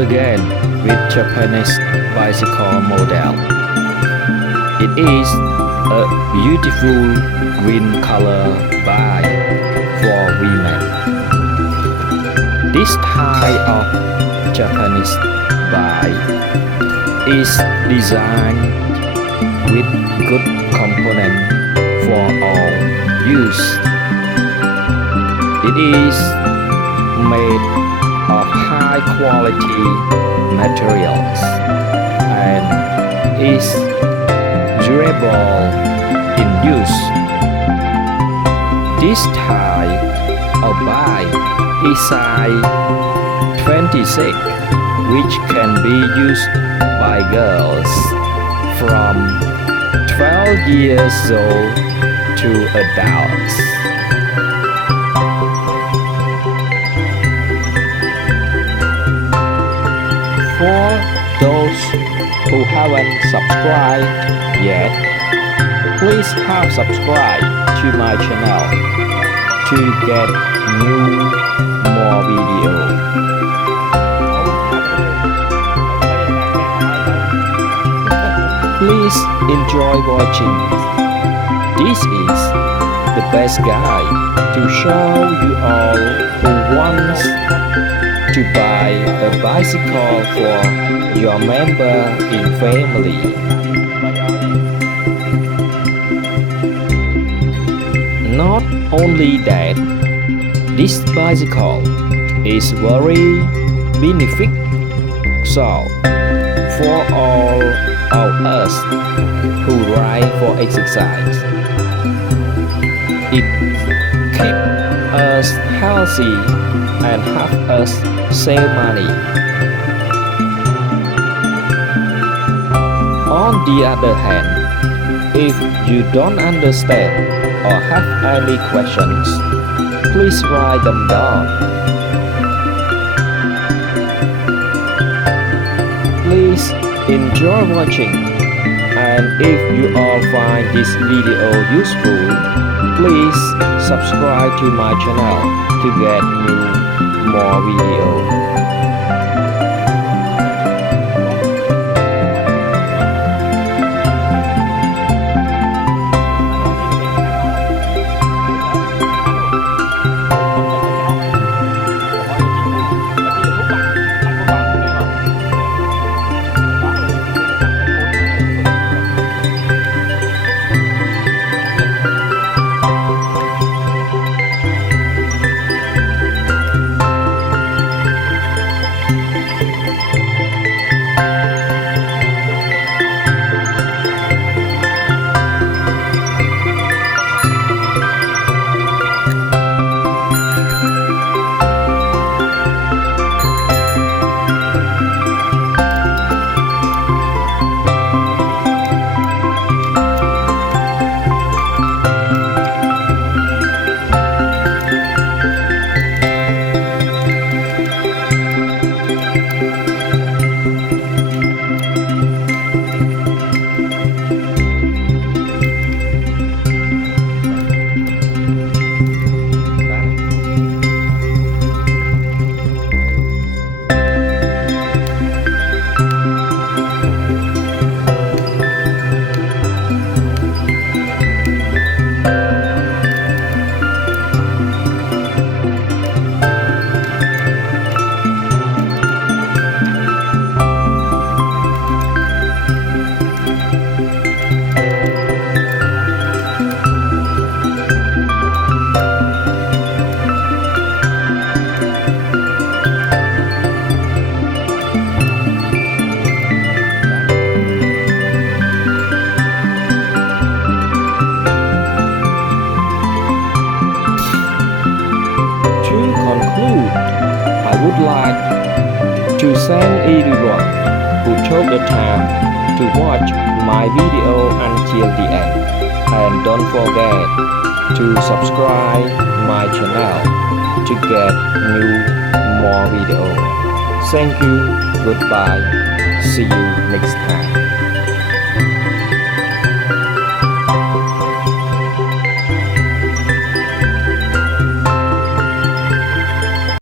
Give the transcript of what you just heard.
again with Japanese bicycle model. It is a beautiful green color bike for women. This type of Japanese bike is designed with good components for all use. It is made of high quality materials and is durable in use. This type of bike is size 26, which can be used by girls from 12 years old to adults. For those who haven't subscribed yet, please have subscribed to my channel to get more video. Please enjoy watching. This is the best guide to show you all who wants to buy a bicycle for your member in family. Not only that, this bicycle is very beneficial for all of us who ride for exercise. It keeps us healthy and help us save money. On the other hand, if you don't understand or have any questions, please write them down. Please enjoy watching, and if you all find this video useful, please subscribe to my channel to get more video. I would like to thank everyone who took the time to watch my video until the end, and don't forget to subscribe my channel to get more video. Thank you, goodbye, see you next time.